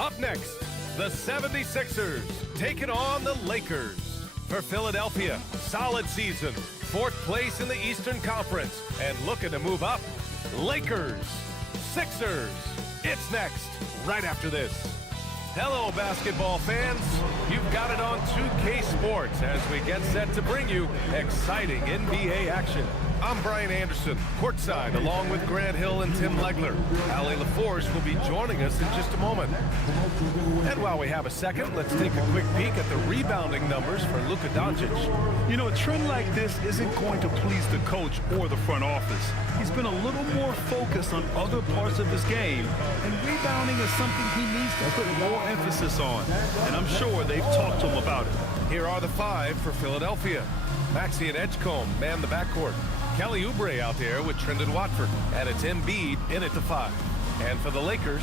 Up next, the 76ers taking on the Lakers. For Philadelphia, solid season, 4th place in the Eastern Conference, and looking to move up. Lakers, Sixers. It's next, right after this. Hello, basketball fans. You've got it on 2K Sports as we get set to bring you exciting NBA action. I'm Brian Anderson, courtside, along with Grant Hill and Tim Legler. Allie LaForce will be joining us in just a moment. And while we have a second, let's take a quick peek at the rebounding numbers for Luka Doncic. You know, a trend like this isn't going to please the coach or the front office. He's been a little more focused on other parts of his game, and rebounding is something he needs to put more emphasis on. And I'm sure they've talked to him about it. Here are the 5 for Philadelphia. Maxey and Edgecombe man the backcourt. Kelly Oubre out there with Trendon Watford, and it's Embiid in at the 5. And for the Lakers,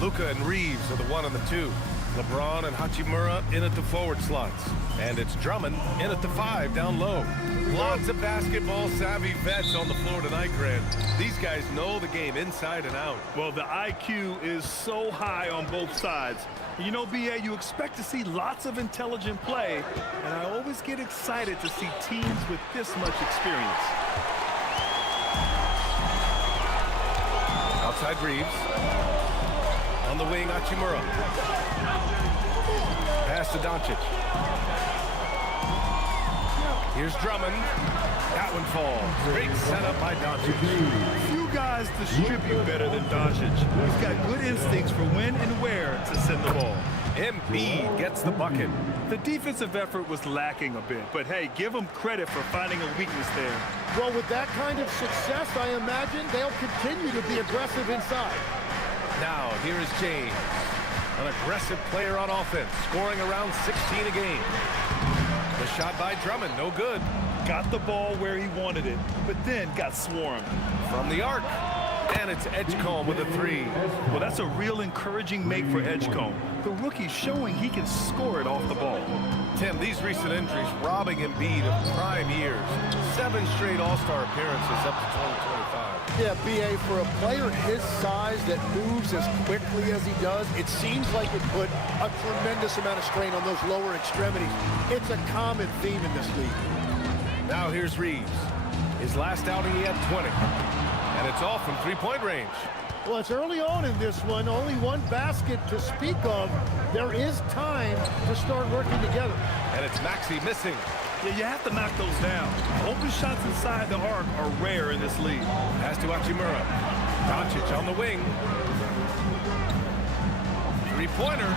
Luka and Reeves are the 1 and the 2. LeBron and Hachimura in at the forward slots. And it's Drummond in at the 5 down low. Lots of basketball-savvy vets on the floor tonight, Grant. These guys know the game inside and out. Well, the IQ is so high on both sides. You know, B.A., you expect to see lots of intelligent play, and I always get excited to see teams with this much experience. Outside Reeves. On the wing, Hachimura. Pass to Doncic. Here's Drummond. That one falls. Great setup by Doncic. Few guys distribute better than Doncic. He's got good instincts for when and where to send the ball. Embiid gets the bucket. The defensive effort was lacking a bit, but hey, give them credit for finding a weakness there. Well, with that kind of success, I imagine they'll continue to be aggressive inside. Now, here is James, an aggressive player on offense, scoring around 16 a game. The shot by Drummond, no good. Got the ball where he wanted it, but then got swarmed. From the arc, and it's Edgecombe with a 3. Well, that's a real encouraging make for Edgecombe. The rookie's showing he can score it off the ball. Tim, these recent injuries robbing Embiid of prime years. 7 straight All-Star appearances up to 2025. Yeah, B.A., for a player his size that moves as quickly as he does, it seems like it put a tremendous amount of strain on those lower extremities. It's a common theme in this league. Now here's Reeves. His last outing, he had 20. And it's all from three-point range. Well, it's early on in this one. Only one basket to speak of. There is time to start working together. And it's Maxey missing. Yeah, you have to knock those down. Open shots inside the arc are rare in this league. Pass to Hachimura. Doncic on the wing. Three-pointer.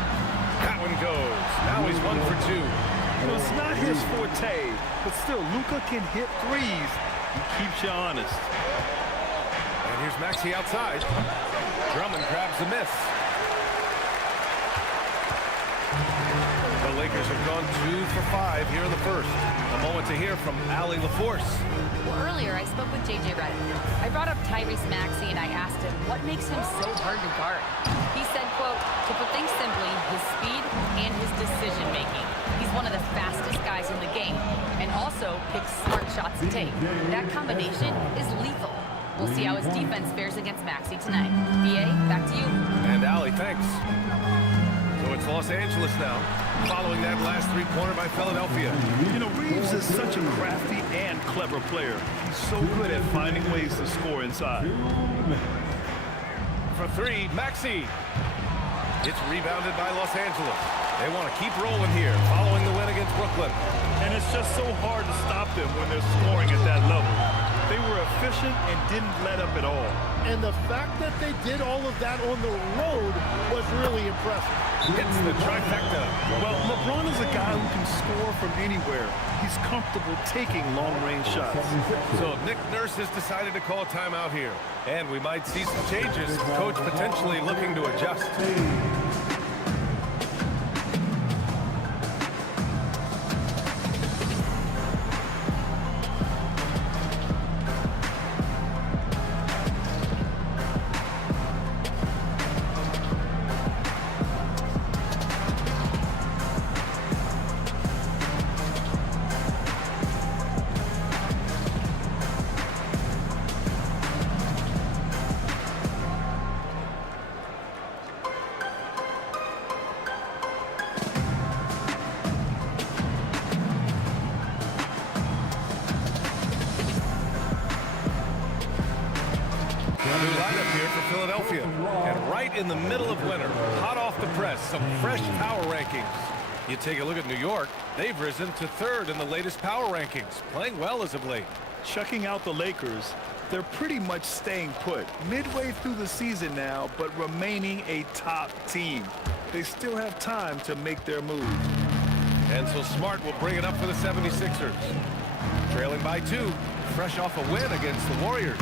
That one goes. Now he's 1 for 2. You know, it's not his forte, but still, Luka can hit threes. He keeps you honest. And here's Maxey outside. Drummond grabs the miss. The Lakers have gone 2 for 5 here in the first. A moment to hear from Allie LaForce. Well, earlier I spoke with J.J. Redick. I brought up Tyrese Maxey and I asked him what makes him so hard to guard. He said, quote, to put things simply, his speed and his decision-making. He's one of the fastest guys in the game and also picks smart shots to take. That combination is lethal. We'll see how his defense fares against Maxey tonight. B.A., back to you. And Allie, thanks. So it's Los Angeles now, following that last three-pointer by Philadelphia. You know, Reeves is such a crafty and clever player. He's so good at finding ways to score inside. For 3, Maxey. It's rebounded by Los Angeles. They want to keep rolling here, following the win against Brooklyn. And it's just so hard to stop them when they're scoring at that level. They were efficient and didn't let up at all. And the fact that they did all of that on the road was really impressive. Hits the trifecta. Well, LeBron is a guy who can score from anywhere. He's comfortable taking long-range shots. So Nick Nurse has decided to call timeout here. And we might see some changes. Coach potentially looking to adjust. New lineup here for Philadelphia. And right in the middle of winter, hot off the press, some fresh power rankings. You take a look at New York. They've risen to 3rd in the latest power rankings, playing well as of late. Checking out the Lakers, they're pretty much staying put. Midway through the season now, but remaining a top team. They still have time to make their move. Ansel Smart will bring it up for the 76ers. Trailing by 2, fresh off a win against the Warriors.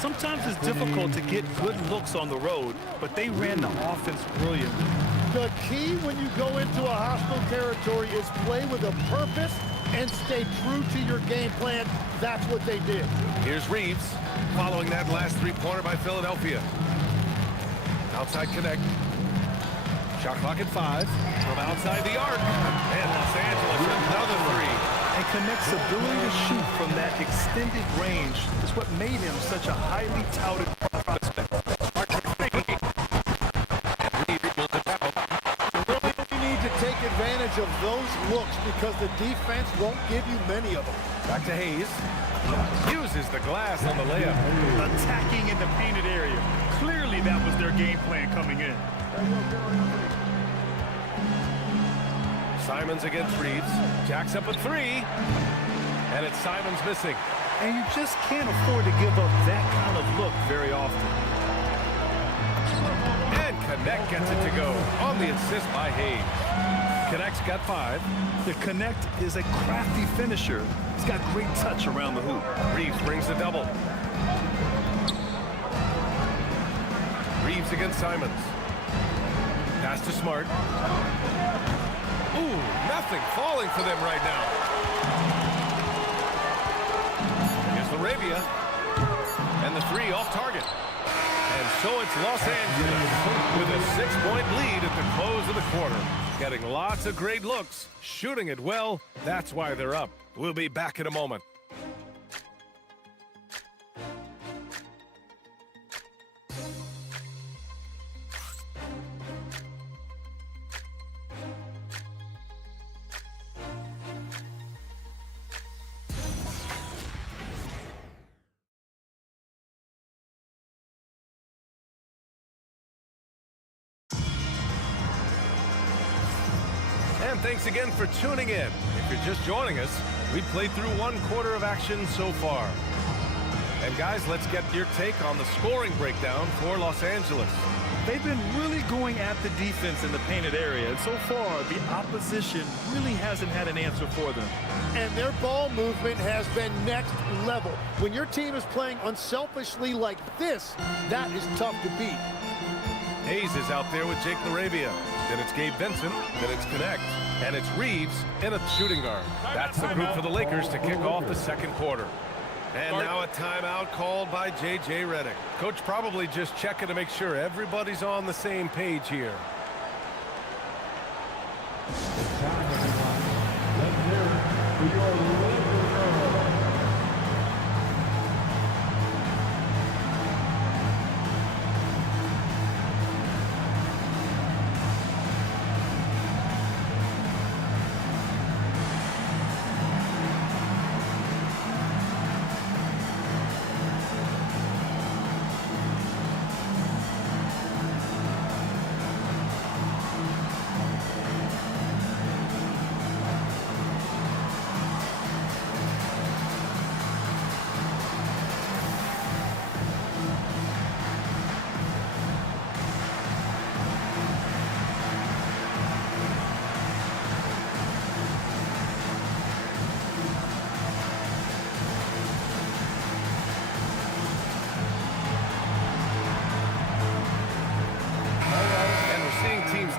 Sometimes it's difficult to get good looks on the road, but they ran the offense brilliantly. The key when you go into a hostile territory is play with a purpose and stay true to your game plan. That's what they did. Here's Reeves, following that last three-pointer by Philadelphia. Outside connect. Shot clock at 5. From outside the arc. And Los Angeles another 3. And Connect's ability to shoot from that extended range is what made him such a highly touted prospect. You need to take advantage of those looks because the defense won't give you many of them. Back to Hayes. Uses the glass on the layup. Attacking in the painted area. Clearly that was their game plan coming in. Simons against Reeves. Jacks up a 3. And it's Simons missing. And you just can't afford to give up that kind of look very often. And Connect gets it to go on the assist by Hayes. Connect's got 5. The Connect is a crafty finisher. He's got great touch around the hoop. Reeves brings the double. Reeves against Simons. Pass to Smart. Ooh, nothing falling for them right now. Here's Laravia. And the 3 off target. And so it's Los Angeles with a 6-point lead at the close of the quarter. Getting lots of great looks, shooting it well. That's why they're up. We'll be back in a moment. And thanks again for tuning in. If you're just joining us, we've played through 1 quarter of action so far. And guys, let's get your take on the scoring breakdown for Los Angeles. They've been really going at the defense in the painted area, and so far, the opposition really hasn't had an answer for them. And their ball movement has been next level. When your team is playing unselfishly like this, that is tough to beat. Hayes is out there with Jake Laravia. Then it's Gabe Vincent. Then it's Connect. And it's Reeves in a shooting guard. That's the group for the Lakers to kick off the second quarter. And now a timeout called by J.J. Redick. Coach probably just checking to make sure everybody's on the same page here.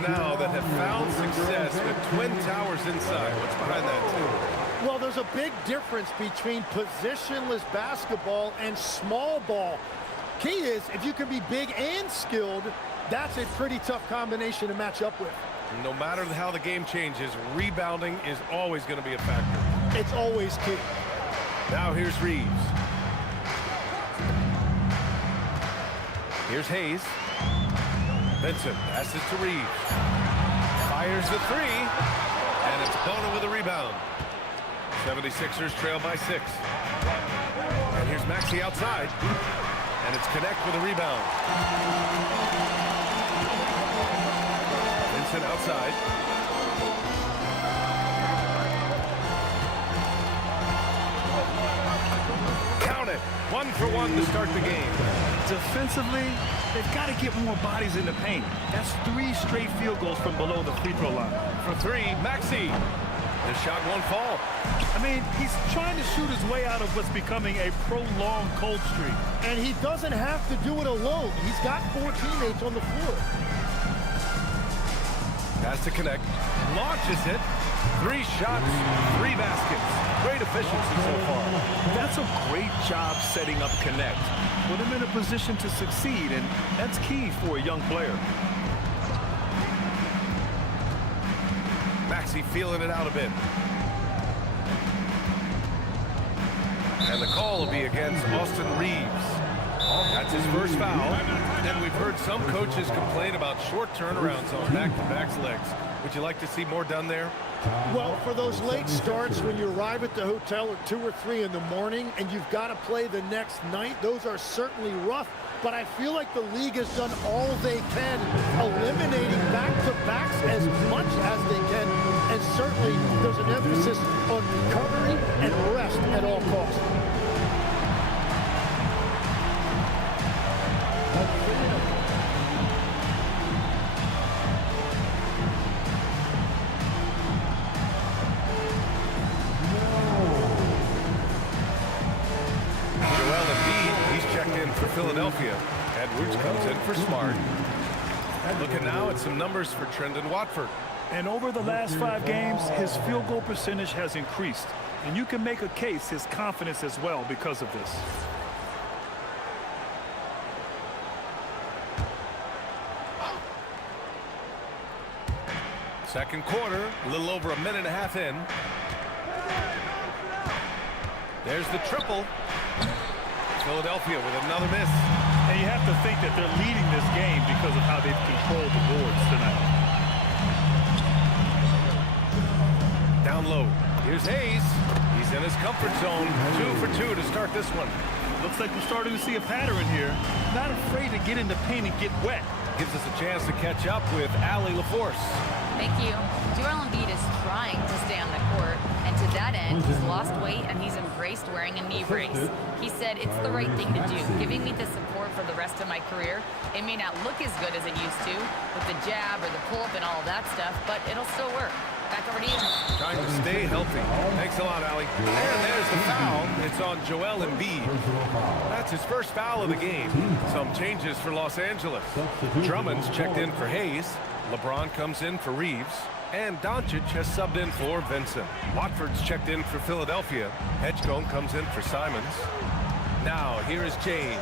Now that have found success with twin towers inside. What's behind that too? Well, there's a big difference between positionless basketball and small ball. Key is, if you can be big and skilled, that's a pretty tough combination to match up with. No matter how the game changes, rebounding is always going to be a factor. It's always key. Now here's Reeves. Here's Hayes. Vincent passes to Reeves. Fires the 3. And it's Bona with a rebound. 76ers trail by 6. And here's Maxey outside. And it's Connect with a rebound. Vincent outside. Count it. 1 for 1 to start the game. Defensively, they've got to get more bodies in the paint. That's 3 straight field goals from below the free throw line. For 3, Maxey. The shot won't fall. I mean, he's trying to shoot his way out of what's becoming a prolonged cold streak. And he doesn't have to do it alone. He's got 4 teammates on the floor. Has to Connect. Launches it. 3 shots, 3 baskets. Great efficiency so far. That's a great job setting up Connect. Put him in a position to succeed, and that's key for a young player. Maxey feeling it out a bit. And the call will be against Austin Reeves. That's his first foul. And we've heard some coaches complain about short turnarounds on back-to-back legs. Would you like to see more done there? Well, for those late starts when you arrive at the hotel at 2 or 3 in the morning and you've got to play the next night, those are certainly rough. But I feel like the league has done all they can, eliminating back-to-backs as much as they can. And certainly there's an emphasis on recovery and rest at all costs. Philadelphia. Edwards comes in for Smart. Looking now at some numbers for Trendon Watford. And over the last 5 games, his field goal percentage has increased. And you can make a case his confidence as well because of this. Second quarter, a little over a minute and a half in. There's the triple. Philadelphia with another miss. And you have to think that they're leading this game because of how they've controlled the boards tonight. Down low. Here's Hayes. He's in his comfort zone. 2 for 2 to start this one. Looks like we're starting to see a pattern here. Not afraid to get in the paint and get wet. Gives us a chance to catch up with Allie LaForce. Thank you. Joel Embiid is trying to stay on the court, and to that end, he's lost weight and he's embraced wearing a knee brace. He said it's the right thing to do, giving me the support for the rest of my career. It may not look as good as it used to with the jab or the pull-up and all that stuff, but it'll still work. Back over to you. Trying to stay healthy. Thanks a lot, Allie. And there's the foul. It's on Joel Embiid. That's his first foul of the game. Some changes for Los Angeles. Drummond's checked in for Hayes. LeBron comes in for Reeves. And Doncic has subbed in for Vincent. Watford's checked in for Philadelphia. Edgecombe comes in for Simons. Now, here is James.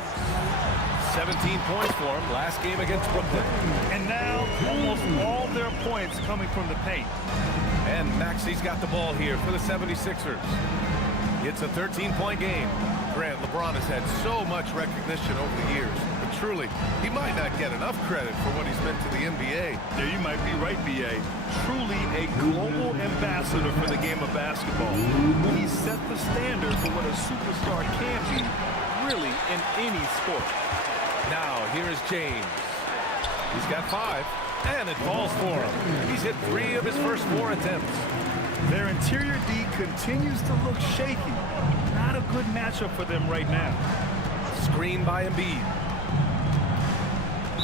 17 points for him last game against Brooklyn. And now, almost all their points coming from the paint. And Maxey's got the ball here for the 76ers. It's a 13-point game. Grant, LeBron has had so much recognition over the years, but truly, he might not get enough credit for what he's meant to the NBA. Yeah, you might be right, B.A. Truly a global ambassador for the game of basketball. He set the standard for what a superstar can be, really, in any sport. Now, here is James. He's got 5, and it falls for him. He's hit 3 of his first 4 attempts. Their interior D continues to look shaky. Not a good matchup for them right now. Screen by Embiid.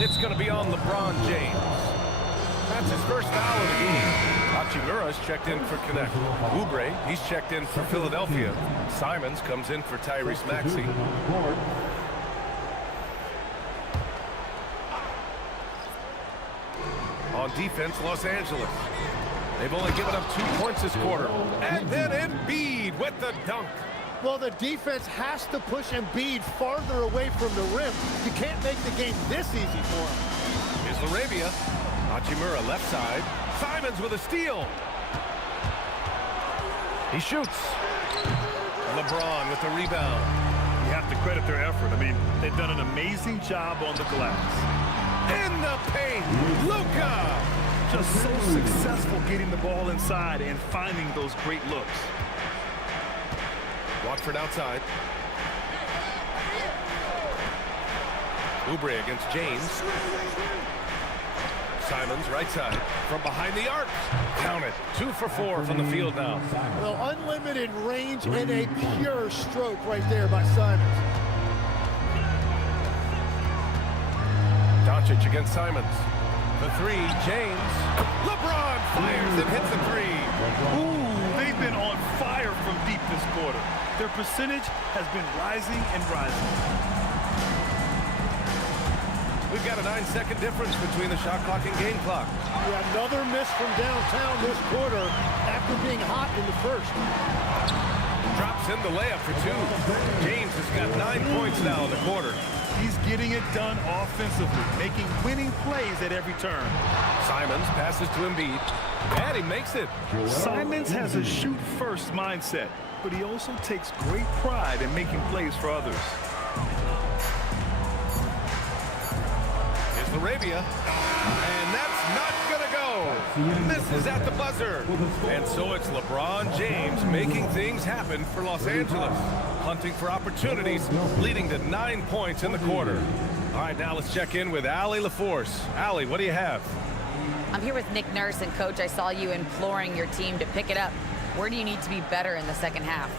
It's going to be on LeBron James. That's his first foul of the game. Hachimura's checked in for Connect. Oubre, he's checked in for Philadelphia. Simons comes in for Tyrese Maxey. On defense, Los Angeles. They've only given up 2 points this quarter. And then Embiid with the dunk. Well, the defense has to push Embiid farther away from the rim. You can't make the game this easy for him. Here's Laravia. Hachimura left side. Simons with a steal. He shoots. LeBron with the rebound. You have to credit their effort. I mean, they've done an amazing job on the glass. In the paint, Luka! Just so successful getting the ball inside and finding those great looks. Watford outside. Oubre against James. Simons, right side, from behind the arc. Count it. 2 for 4 from the field now. Well, unlimited range and a pure stroke right there by Simons. Doncic against Simons. The 3, James. LeBron fires and hits the 3. Ooh, they've been on fire from deep this quarter. Their percentage has been rising and rising. We've got a 9-second difference between the shot clock and game clock. Yeah, another miss from downtown this quarter after being hot in the first. Drops in the layup for 2. James has got 9 points now in the quarter. He's getting it done offensively, making winning plays at every turn. Simons passes to Embiid, and he makes it. Simons has a shoot-first mindset, but he also takes great pride in making plays for others. Arabia, and that's not gonna go. Misses at the buzzer. And so it's LeBron James making things happen for Los Angeles, hunting for opportunities, leading to 9 points in the quarter. All right, now let's check in with Allie LaForce. Allie, what do you have? I'm here with Nick Nurse, and Coach, I saw you imploring your team to pick it up. Where do you need to be better in the second half?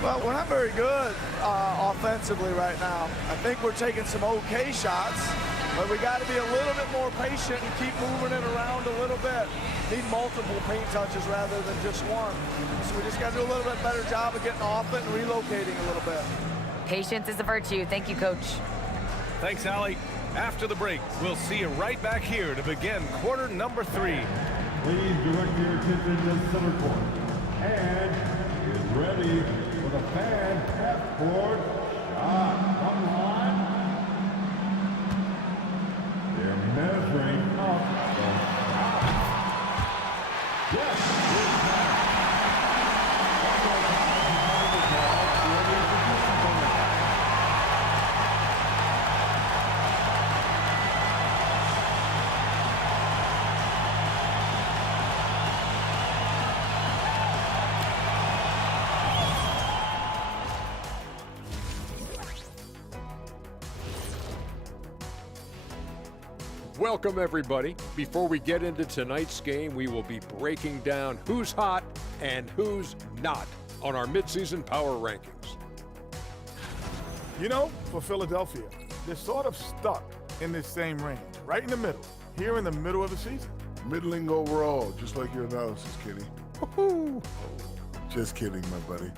Well, we're not very good offensively right now. I think we're taking some okay shots, but we got to be a little bit more patient and keep moving it around a little bit. Need multiple paint touches rather than just one. So we just got to do a little bit better job of getting off it and relocating a little bit. Patience is a virtue. Thank you, Coach. Thanks, Allie. After the break, we'll see you right back here to begin quarter number 3. Please direct your attention to center court. And is ready for the fan half-court shot. Come on. They're measuring up the shot. Yes. Welcome, everybody. Before we get into tonight's game, we will be breaking down who's hot and who's not on our midseason power rankings. You know, for Philadelphia, they're sort of stuck in this same range, right in the middle, here in the middle of the season. Middling overall, just like your analysis, Kenny. Woohoo! Just kidding, my buddy.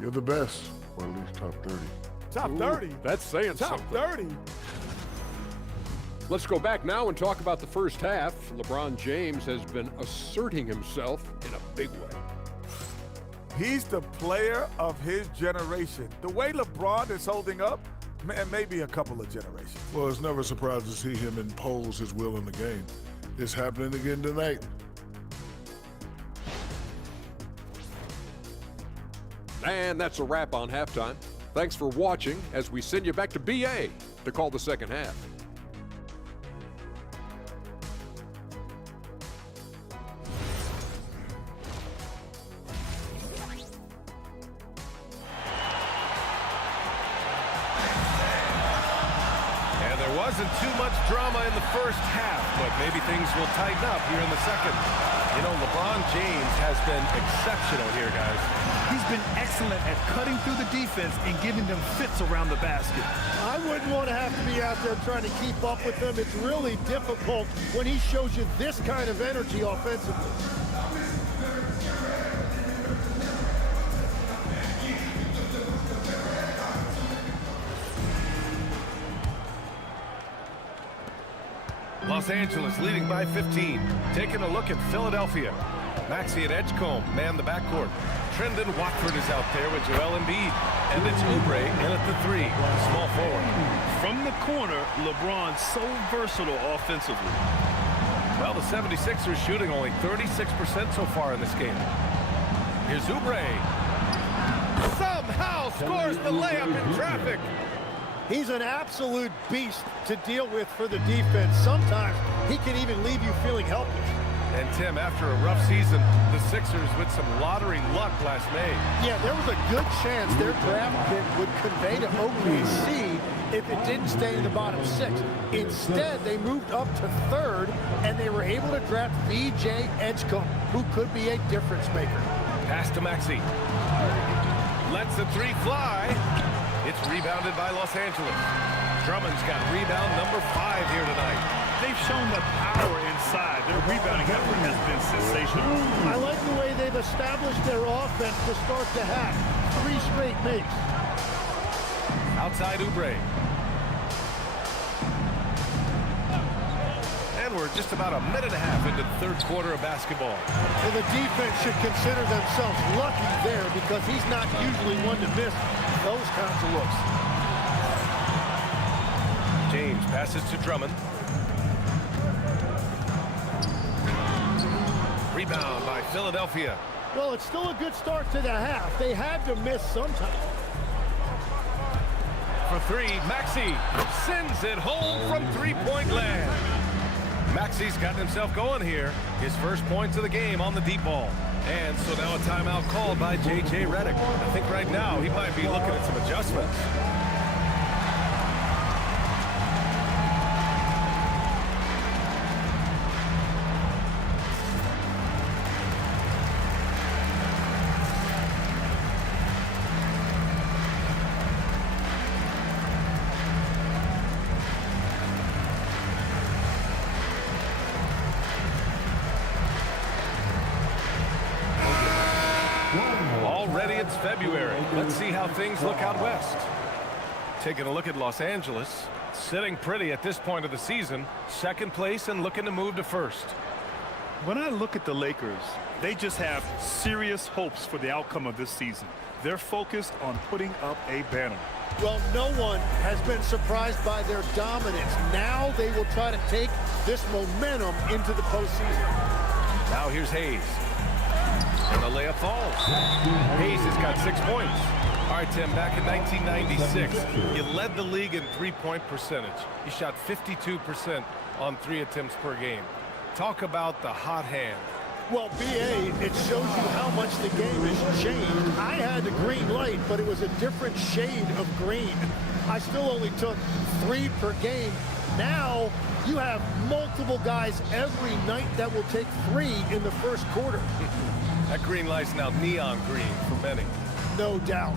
You're the best, or at least top 30. Top 30? That's saying Top something. 30? Let's go back now and talk about the first half. LeBron James has been asserting himself in a big way. He's the player of his generation. The way LeBron is holding up, man, maybe a couple of generations. Well, it's never a surprise to see him impose his will in the game. It's happening again tonight. And that's a wrap on halftime. Thanks for watching as we send you back to BA to call the second half. Wasn't too much drama in the first half, but maybe things will tighten up here in the second. You know, LeBron James has been exceptional here, guys. He's been excellent at cutting through the defense and giving them fits around the basket. I wouldn't want to have to be out there trying to keep up with him. It's really difficult when he shows you this kind of energy offensively. Los Angeles leading by 15. Taking a look at Philadelphia. Maxey and Edgecombe man the backcourt. Trendon Watford is out there with Joel Embiid. And it's Oubre in at the 3, small forward. From the corner, LeBron's so versatile offensively. Well, the 76ers shooting only 36% so far in this game. Here's Oubre. Somehow scores the layup in traffic. He's an absolute beast to deal with for the defense. Sometimes he can even leave you feeling helpless. And Tim, after a rough season, the Sixers with some lottery luck last May. Yeah, there was a good chance their draft pick would convey to OKC if it didn't stay in the bottom 6. Instead, they moved up to 3rd, and they were able to draft V.J. Edgecombe, who could be a difference maker. Pass to Maxey. Lets the 3 fly. It's rebounded by Los Angeles. Drummond's got rebound number 5 here tonight. They've shown the power inside. Their rebounding effort has been sensational. I like the way they've established their offense to start the half. 3 straight makes. Outside Oubre. And we're just about a minute and a half into the 3rd quarter of basketball. Well, the defense should consider themselves lucky there because he's not usually one to miss those kinds of looks. James passes to Drummond. Rebound by Philadelphia. Well, it's still a good start to the half. They had to miss sometime. For 3, Maxey sends it home from 3-point land. Maxey's gotten himself going here. His first points of the game on the deep ball. And so now a timeout called by J.J. Redick. I think right now he might be looking at some adjustments. Already it's February. Let's see how things look out west. Taking a look at Los Angeles. Sitting pretty at this point of the season. 2nd place and looking to move to 1st. When I look at the Lakers, they just have serious hopes for the outcome of this season. They're focused on putting up a banner. Well, no one has been surprised by their dominance. Now they will try to take this momentum into the postseason. Now here's Hayes. And the layup falls. Hayes has got 6 points. All right, Tim, back in 1996, you led the league in 3-point percentage. You shot 52% on 3 attempts per game. Talk about the hot hand. Well, B.A., it shows you how much the game has changed. I had the green light, but it was a different shade of green. I still only took 3 per game. Now you have multiple guys every night that will take 3 in the 1st quarter. That green light's now neon green for many. No doubt.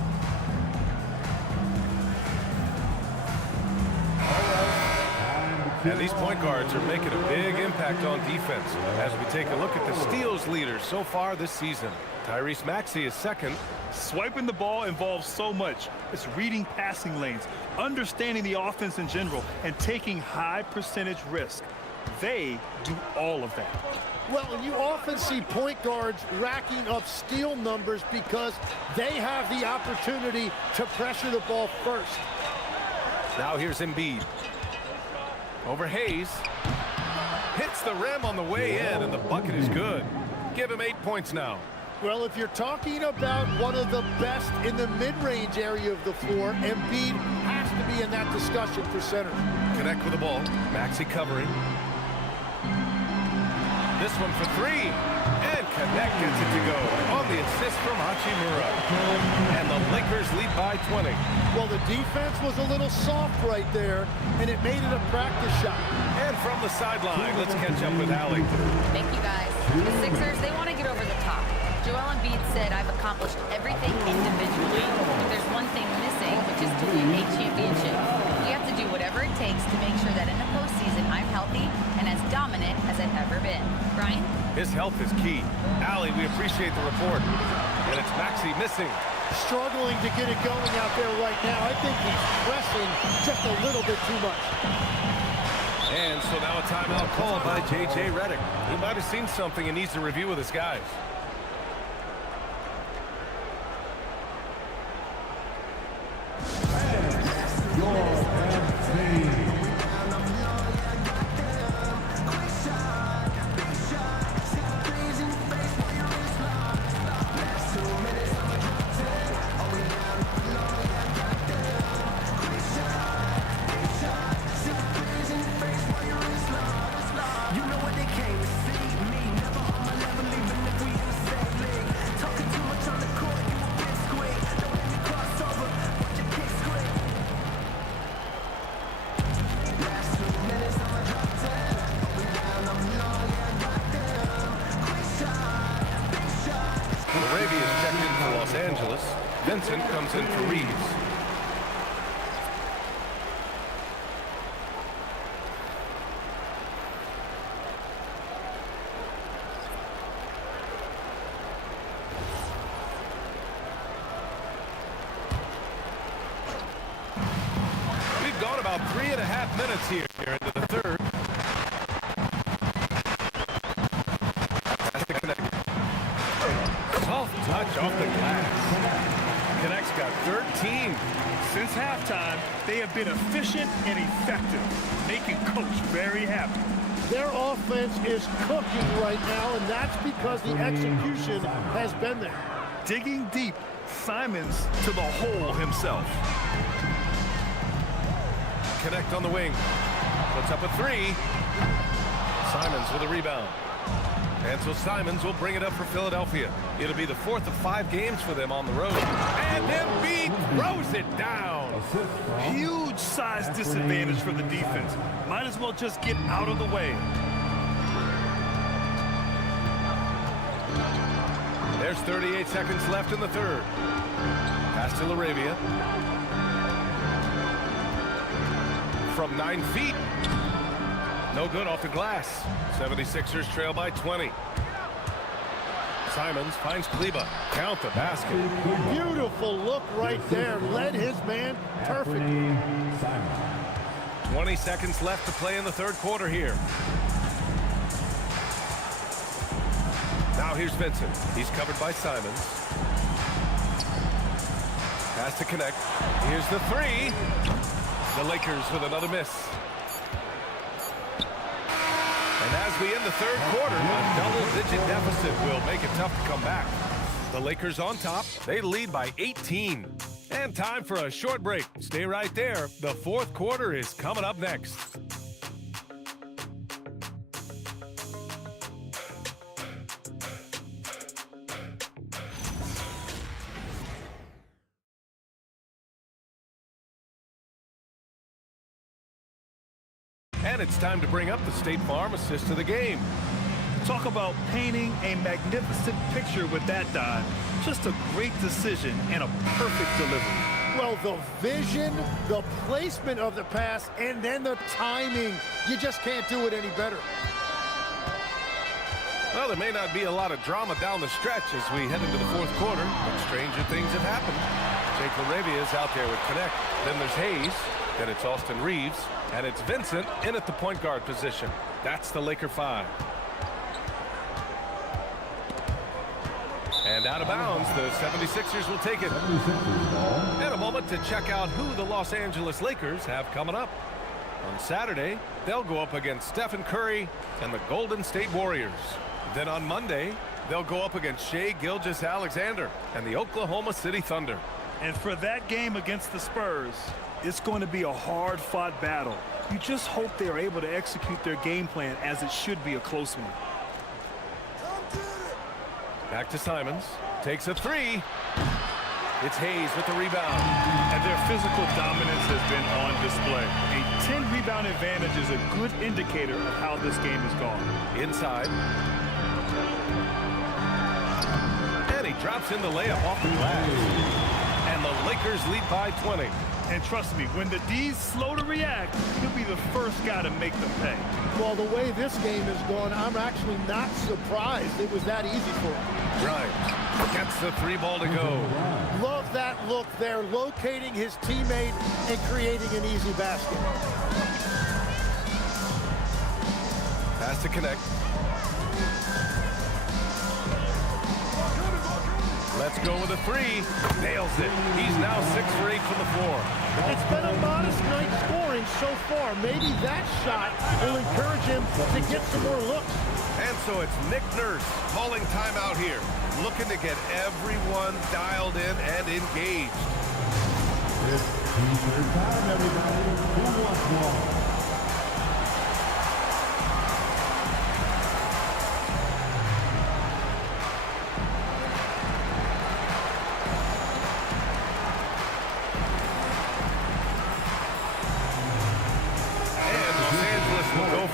And these point guards are making a big impact on defense as we take a look at the steals leaders so far this season. Tyrese Maxey is 2nd. Swiping the ball involves so much. It's reading passing lanes, understanding the offense in general, and taking high percentage risk. They do all of that. Well, and you often see point guards racking up steal numbers because they have the opportunity to pressure the ball first. Now here's Embiid. Over Hayes. Hits the rim on the way in, and the bucket is good. Give him 8 points now. Well, if you're talking about one of the best in the mid-range area of the floor, Embiid has to be in that discussion for center. Connect with the ball. Maxey covering. This one for 3. And Connect gets it to go on the assist from Hachimura. And the Lakers lead by 20. Well, the defense was a little soft right there, and it made it a practice shot. And from the sideline, let's catch up with Allie. Thank you, guys. The Sixers, they want to get over the top. Joel Embiid said, I've accomplished everything individually, but there's one thing missing, which is to win a championship. We have to do whatever it takes to make sure that in the postseason I'm healthy and as dominant as I've ever been. Brian? His health is key. Allie, we appreciate the report. And it's Maxey missing. Struggling to get it going out there right now. I think he's pressing just a little bit too much. And so now a timeout called by J.J. Redick. He might have seen something and needs to review with his guys. Vincent comes in for Reeves. We've gone about 3.5 minutes here into the third. Has to connect. Soft touch off the glass. Connect's got 13. Since halftime, they have been efficient and effective, making Coach very happy. Their offense is cooking right now, and that's because the execution has been there. Digging deep, Simons to the hole himself. Connect on the wing. Puts up a three. Simons with a rebound. And so Simons will bring it up for Philadelphia. It'll be the 4th of 5 games for them on the road. And Embiid throws it down. Huge size disadvantage for the defense. Might as well just get out of the way. There's 38 seconds left in the third. Pass to LaRavia. From 9 feet. No good off the glass. 76ers trail by 20. Simons finds Kleber. Count the basket. Beautiful look right there. Led his man perfectly. 20 seconds left to play in the third quarter here. Now here's Vincent. He's covered by Simons. Has to connect. Here's the three. The Lakers with another miss. And as we end the third quarter, a double-digit deficit will make it tough to come back. The Lakers on top. They lead by 18. And time for a short break. Stay right there. The fourth quarter is coming up next. And it's time to bring up the State Farm assist of the game. Talk about painting a magnificent picture with that dive. Just a great decision and a perfect delivery. Well, the vision, the placement of the pass, and then the timing. You just can't do it any better. Well, there may not be a lot of drama down the stretch as we head into the fourth quarter, but stranger things have happened. Jake LaRavia is out there with Connect. Then there's Hayes. Then it's Austin Reeves. And it's Vincent in at the point guard position. That's the Laker 5. And out of bounds, the 76ers will take it. In a moment to check out who the Los Angeles Lakers have coming up. On Saturday, they'll go up against Stephen Curry and the Golden State Warriors. Then on Monday, they'll go up against Shai Gilgeous-Alexander and the Oklahoma City Thunder. And for that game against the Spurs, it's going to be a hard-fought battle. You just hope they are able to execute their game plan as it should be a close one. Back to Simons. Takes a three. It's Hayes with the rebound. And their physical dominance has been on display. A 10-rebound advantage is a good indicator of how this game has gone. Inside. And he drops in the layup off the glass. And the Lakers lead by 20. And trust me, when the D's slow to react, he'll be the first guy to make them pay. Well, the way this game has gone, I'm actually not surprised it was that easy for him. Grimes gets the three ball to go. Love that look there, locating his teammate and creating an easy basket. Pass to Connect. Let's go with a three. Nails it. He's now 6 for 8 from the floor. It's been a modest night scoring so far. Maybe that shot will encourage him to get some more looks. And so it's Nick Nurse calling timeout here, looking to get everyone dialed in and engaged. It's teacher time, everybody. Who wants more?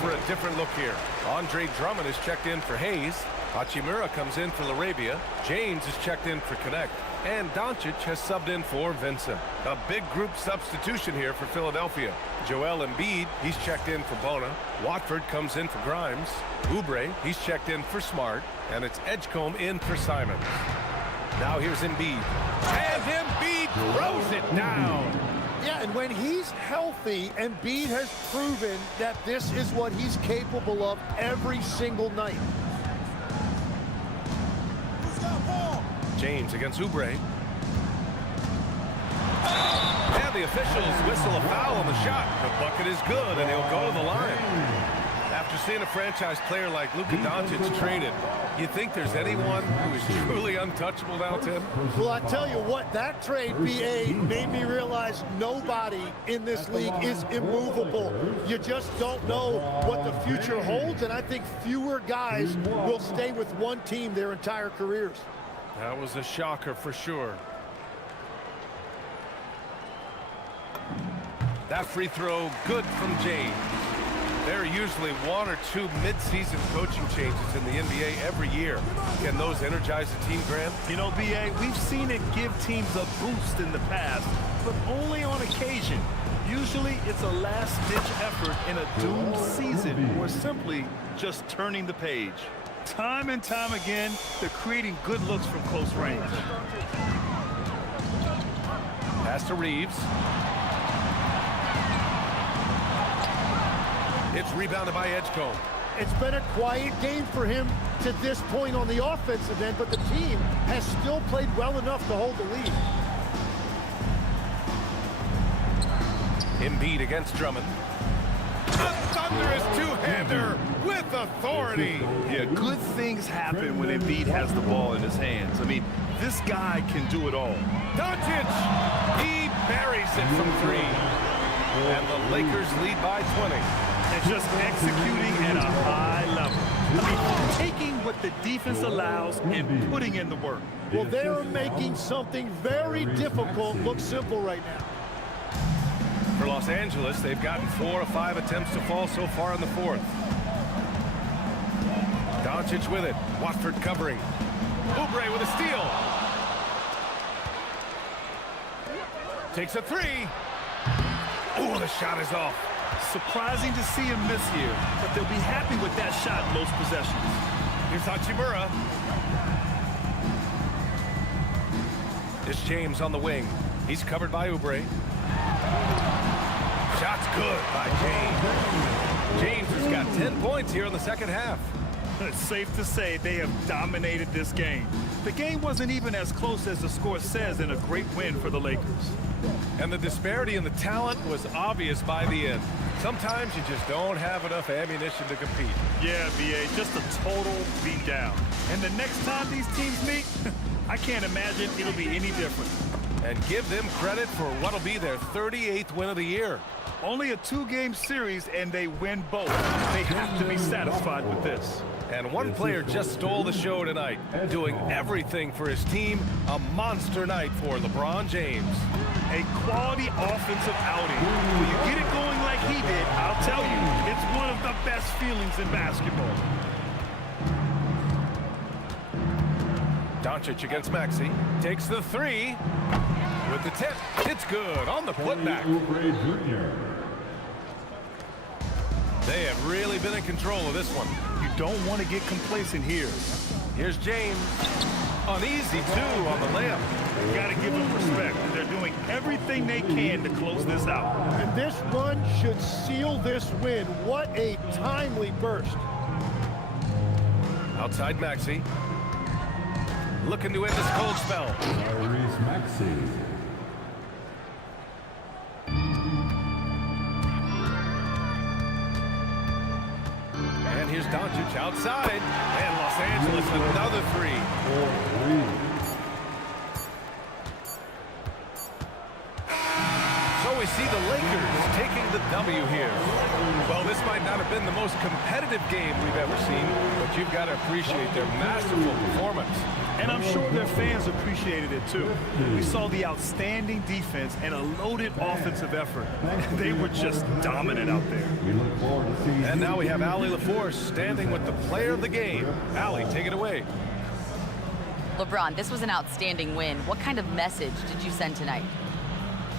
For a different look here. Andre Drummond is checked in for Hayes. Hachimura comes in for LaRavia. James is checked in for Connect. And Doncic has subbed in for Vincent. A big group substitution here for Philadelphia. Joel Embiid, he's checked in for Bona. Watford comes in for Grimes. Oubre, he's checked in for Smart. And it's Edgecombe in for Simons. Now here's Embiid. And Embiid throws it down. Yeah, and when he's healthy, Embiid has proven that this is what he's capable of every single night. James against Oubre. And the officials whistle a foul on the shot. The bucket is good, and he'll go to the line. After seeing a franchise player like Luka Doncic traded, you think there's anyone who is truly untouchable now, Tim? Well, I tell you what, that trade, BA, made me realize nobody in this league is immovable. You just don't know what the future holds, and I think fewer guys will stay with one team their entire careers. That was a shocker for sure. That free throw good from James. There are usually one or two mid-season coaching changes in the NBA every year. Can those energize the team, Grant? You know, BA, we've seen it give teams a boost in the past, but only on occasion. Usually it's a last-ditch effort in a doomed season or simply just turning the page. Time and time again, they're creating good looks from close range. Pass to Reeves. It's rebounded by Edgecombe. It's been a quiet game for him to this point on the offensive end, but the team has still played well enough to hold the lead. Embiid against Drummond. A thunderous two-hander with authority. Yeah, good things happen when Embiid has the ball in his hands. I mean, this guy can do it all. Doncic! He buries it from three. And the Lakers lead by 20. And just executing at a high level. I mean, taking what the defense allows and putting in the work. Well, they're making something very difficult look simple right now. For Los Angeles, they've gotten 4 of 5 attempts to fall so far in the fourth. Doncic with it. Watford covering. Oubre with a steal. Takes a three. Oh, the shot is off. Surprising to see him miss here, but they'll be happy with that shot in most possessions. Here's Hachimura. It's James on the wing. He's covered by Oubre. Shot's good by James. James has got 10 points here in the second half. It's safe to say they have dominated this game. The game wasn't even as close as the score says in a great win for the Lakers. And the disparity in the talent was obvious by the end. Sometimes you just don't have enough ammunition to compete. Yeah, BA, just a total beat down. And the next time these teams meet, I can't imagine it'll be any different. And give them credit for what'll be their 38th win of the year. Only a 2-game series, and they win both. They have to be satisfied with this. And one player just stole the show tonight, doing everything for his team. A monster night for LeBron James. A quality offensive outing. When you get it going like he did, I'll tell you, it's one of the best feelings in basketball. Doncic against Maxey. Takes the three. With the tip. It's good on the putback. They have really been in control of this one. You don't want to get complacent here. Here's James. An easy two on the layup. You got to give them respect. They're doing everything they can to close this out. And this run should seal this win. What a timely burst. Outside Maxey. Looking to end this cold spell. Tyrese Maxey. And here's Doncic outside. And Los Angeles another three. So we see the Lakers taking the W here. Well, this might not have been the most competitive game we've ever seen, but you've got to appreciate their masterful performance. And I'm sure their fans appreciated it too. We saw the outstanding defense and a loaded offensive effort. They were just dominant out there. And now we have Allie LaForce standing with the player of the game. Allie, take it away. LeBron, this was an outstanding win. What kind of message did you send tonight?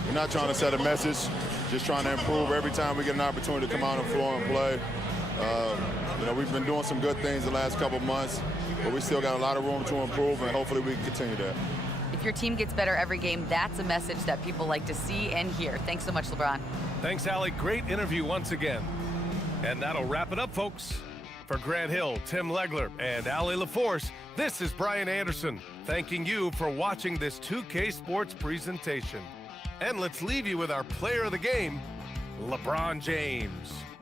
We're not trying to set a message, just trying to improve every time we get an opportunity to come out on the floor and play. You know, we've been doing some good things the last couple months, but we still got a lot of room to improve, and hopefully we can continue that. If your team gets better every game, that's a message that people like to see and hear. Thanks so much, LeBron. Thanks, Allie. Great interview once again. And that'll wrap it up, folks. For Grant Hill, Tim Legler, and Allie LaForce, this is Brian Anderson, thanking you for watching this 2K Sports presentation. And let's leave you with our player of the game, LeBron James.